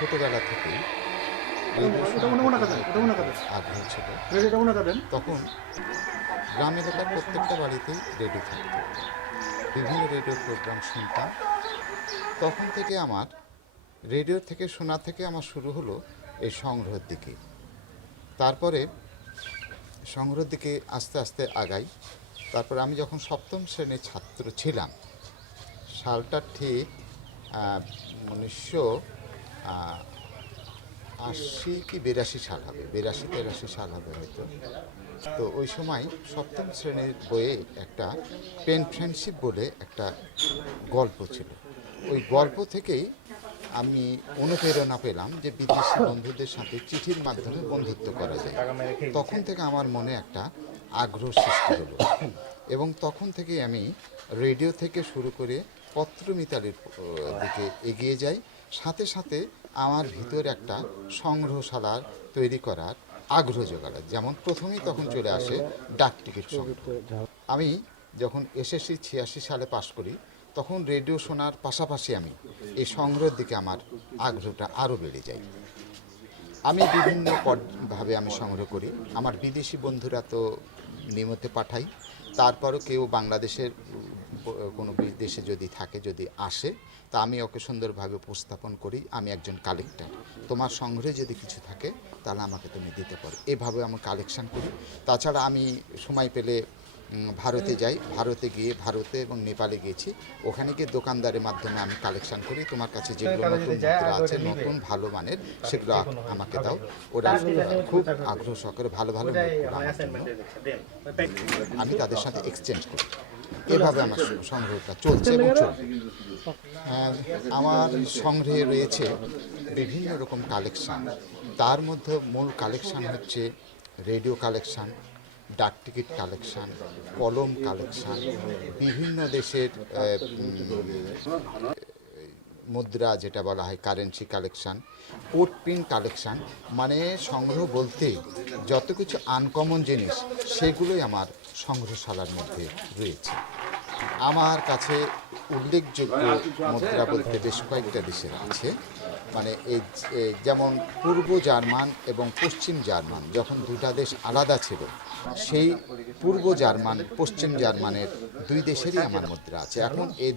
ছোটবেলা থেকেই আগ্রহ ছিল। তখন গ্রাম এলাকার প্রত্যেকটা বাড়িতেই রেডিও থাকতো। বিভিন্ন রেডিও প্রোগ্রাম শুনতাম। তখন থেকে আমার রেডিও থেকে শোনা থেকে আমার শুরু হলো এই সংগ্রহের দিকে। তারপরে সংগ্রহের দিকে আস্তে আস্তে আগাই। তারপরে আমি যখন সপ্তম শ্রেণির ছাত্র ছিলাম সালটা ঠিক উনিশশো আশি কি বিরাশি সাল হবে বিরাশি তেরাশি সাল হবে হয়তো। তো ওই সময় সপ্তম শ্রেণির বইয়ে একটা পেন ফ্রেন্ডশিপ বলে একটা গল্প ছিল। ওই গল্প থেকেই আমি অনুপ্রেরণা পেলাম যে বিদেশি বন্ধুদের সাথে চিঠির মাধ্যমে বন্ধুত্ব করা যায়। তখন থেকে আমার মনে একটা আগ্রহ সৃষ্টি হলো। এবং তখন থেকে আমি রেডিও থেকে শুরু করে পত্রমিতালির আহ, দিকে এগিয়ে যাই। সাথে সাথে আমার ভিতর একটা সংগ্রহশালার তৈরি করার আগ্রহ জোগাড় যেমন প্রথমেই তখন চলে আসে ডাক টিকিট আমি যখন এসএসসি ছিয়াশি সালে পাশ করি, তখন রেডিও শোনার পাশাপাশি আমি এই সংগ্রহের দিকে আমার আগ্রহটা আরও বেড়ে যায়। আমি বিভিন্ন পদ- ভাবে আমি সংগ্রহ করি। আমার বিদেশি বন্ধুরা তো নিয়মিত পাঠাই। তারপরও কেউ বাংলাদেশের কোনো বিদেশে যদি থাকে যদি আসে তা আমি ওকে সুন্দরভাবে উপস্থাপন করি। আমি একজন কালেক্টর তোমার সংগ্রহে যদি কিছু থাকে তাহলে আমাকে তুমি দিতে পারো। এভাবে আমি কালেকশান করি। তাছাড়া আমি সময় পেলে ভারতে যাই। ভারতে গিয়ে ভারতে এবং নেপালে গিয়েছি ওখানে গিয়ে দোকানদারের মাধ্যমে আমি কালেকশন করি। তোমার কাছে যেগুলো নতুন মুদ্রা আছে নতুন ভালো মানের সেগুলো আমাকে দাও। ওরা খুব আগ্রহ সহকারে ভালো ভালো আমি তাদের সাথে এক্সচেঞ্জ করি। এভাবে আমার সংগ্রহটা চলছে এবং আমার সংগ্রহে রয়েছে বিভিন্ন রকম কালেকশান তার মধ্যে মূল কালেকশান হচ্ছে রেডিও কালেকশান ডাক টিকিট কালেকশন কলম কালেকশান বিভিন্ন দেশের মুদ্রা যেটা বলা হয় currency collection coat pin collection মানে সংগ্রহ বলতে যত কিছু আনকমন জিনিস, সেগুলোই আমার সংগ্রহশালার মধ্যে রয়েছে। আমার কাছে উল্লেখযোগ্য মুদ্রা বলতে বেশ কয়েকটা দেশের আছে। মানে এই যেমন পূর্ব জার্মান এবং পশ্চিম জার্মান, যখন দুটা দেশ আলাদা ছিল, সেই পূর্ব জার্মান, পশ্চিম জার্মানের দুই দেশেরই আমার মুদ্রা আছে। এখন এই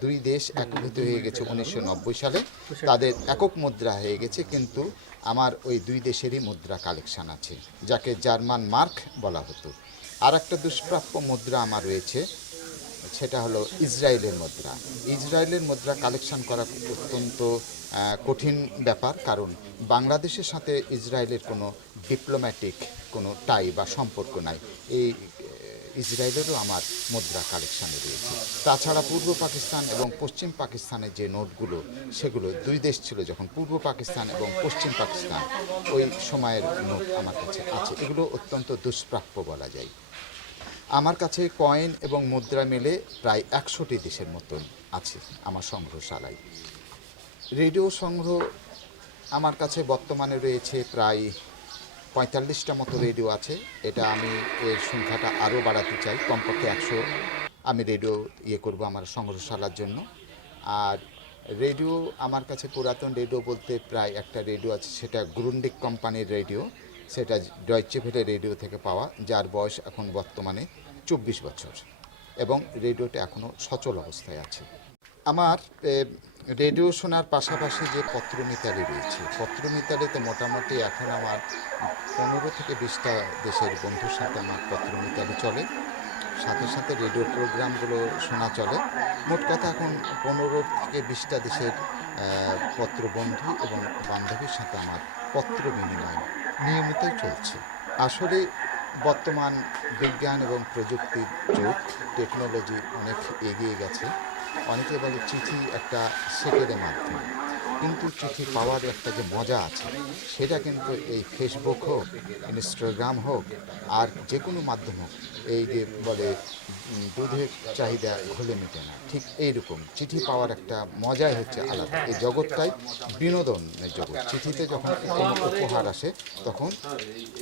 দুই- দেশ একীভূত হয়ে গেছে উনিশশো নব্বই সালে। তাদের একক মুদ্রা হয়ে গেছে, কিন্তু আমার ওই দুই দেশেরই মুদ্রা কালেকশন আছে, যাকে জার্মান মার্ক বলা হতো। আর একটা দুষ্প্রাপ্য মুদ্রা আমার রয়েছে, সেটা হলো ইসরায়েলের মুদ্রা। ইসরায়েলের মুদ্রা কালেকশন করা অত্যন্ত কঠিন ব্যাপার, কারণ বাংলাদেশের সাথে ইসরায়েলের কোনো ডিপ্লোম্যাটিক কোনো টাই বা সম্পর্ক নাই। এই ইসরায়েলেরও আমার মুদ্রা কালেকশানে রয়েছে। তাছাড়া পূর্ব পাকিস্তান এবং পশ্চিম পাকিস্তানের যে নোটগুলো, সেগুলো দুই দেশ ছিল যখন পূর্ব পাকিস্তান এবং পশ্চিম পাকিস্তান। ওই সময়ের নোট আমার কাছে আছে। এগুলো অত্যন্ত দুষ্প্রাপ্য বলা যায়। আমার কাছে কয়েন এবং মুদ্রা মিলে প্রায় একশোটি দেশের মতন আছে আমার সংগ্রহশালায়। রেডিও সংগ্রহ আমার কাছে বর্তমানে রয়েছে প্রায় পঁয়তাল্লিশটা মতো রেডিও আছে। এটা আমি এর সংখ্যাটা আরও বাড়াতে চাই। কমপক্ষে একশো আমি রেডিও ইয়ে করব আমার সংগ্রহশালার জন্য। আর রেডিও আমার কাছে পুরাতন রেডিও বলতে প্রায় একটা রেডিও আছে, সেটা গ্রুন্ডিক কোম্পানির রেডিও সেটা ডয়চে ভেলে রেডিও থেকে পাওয়া, যার বয়স এখন বর্তমানে চব্বিশ বছর। এবং রেডিওটা এখনও সচল অবস্থায় আছে। আমার রেডিও শোনার পাশাপাশি যে পত্রমিতালি রয়েছে, পত্রমিতালিতে মোটামুটি এখন আমার পনেরো থেকে বিশটা দেশের বন্ধুর সাথে আমার পত্রমিতালি চলে। সাথে সাথে রেডিও প্রোগ্রামগুলো শোনা চলে। মোট কথা এখন পনেরো থেকে বিশটা দেশের পত্র বন্ধু এবং বান্ধবীর সাথে আমার পত্র বিনিময় নিয়মিতই চলছে। আসলে বর্তমান বিজ্ঞান এবং প্রযুক্তির যুগ টেকনোলজি অনেক এগিয়ে গেছে। অনেকে বলে চিঠি একটা সেকেলের মাধ্যমে। কিন্তু চিঠি পাওয়ার একটা যে মজা আছে, সেটা কিন্তু এই ফেসবুক হোক ইনস্টাগ্রাম হোক, আর যে কোনো মাধ্যম হোক, এই যে বলে দুধের চাহিদা ঘুলে মেটে না। ঠিক এইরকম চিঠি পাওয়ার একটা মজাই হচ্ছে আলাদা। এই জগৎটাই বিনোদনের জগৎ। চিঠিতে যখন কোনো উপহার আসে, তখন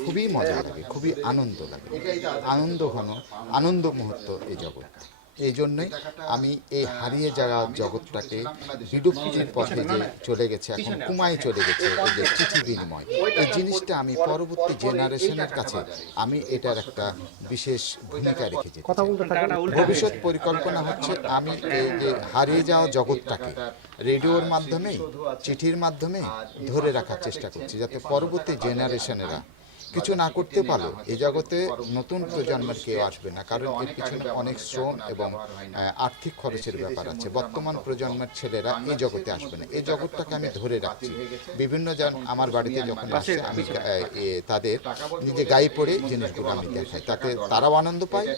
খুবই মজা লাগে, খুবই আনন্দ লাগে। আনন্দ ঘন আনন্দ মুহূর্ত এই জগৎ এই জন্যই আমি এই হারিয়ে যাওয়া জগৎটাকে বিলুপ্তির পথে যে চলে গেছে এখন কুমায় চলে গেছে এই যে চিঠি বিনিময়। এই জিনিসটা আমি পরবর্তী জেনারেশনের কাছে আমি এটার একটা বিশেষ ভূমিকা রেখেছি ভবিষ্যৎ পরিকল্পনা হচ্ছে আমি এই যে হারিয়ে যাওয়া জগৎটাকে রেডিওর মাধ্যমে চিঠির মাধ্যমে ধরে রাখার চেষ্টা করছি যাতে পরবর্তী জেনারেশনেরা কিছু না করতে পারো, এ জগতে নতুন প্রজন্মের কেউ আসবে না। কারণ এর পিছনে অনেক শ্রম এবং আর্থিক খরচের ব্যাপার আছে। বর্তমান প্রজন্মের ছেলেরা এই জগতে আসবে না। এই জগৎটাকে আমি ধরে রাখছি। বিভিন্ন জন আমার বাড়িতে যখন আসে, আমি তাদের নিজে গায়ে পড়ে জিনিসগুলো আমি দেখাই। তাতে তারাও আনন্দ পায়,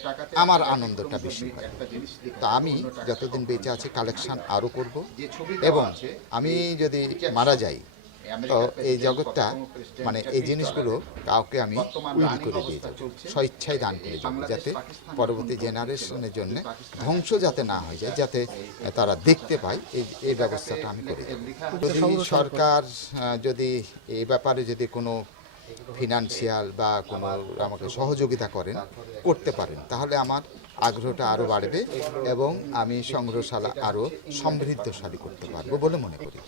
আমার আনন্দটা বেশি হয়। তা আমি যতদিন বেঁচে আছি কালেকশন আরও করব। এবং আমি যদি মারা যাই এই জগৎটা মানে এই জিনিসগুলো কাউকে আমি উইল করে দিয়ে যাব স্বইচ্ছায় দান করে যাব যাতে পরবর্তী জেনারেশনের জন্য ধ্বংস যাতে না হয়ে যায় যাতে তারা দেখতে পায় এই এই ব্যবস্থাটা আমি করে যদি সরকার যদি এই ব্যাপারে যদি কোনো ফিনান্সিয়াল বা কোনো আমাকে সহযোগিতা করেন করতে পারেন তাহলে আমার আগ্রহটা আরও বাড়বে এবং আমি সংগ্রহশালা আরও সমৃদ্ধশালী করতে পারব বলে মনে করি।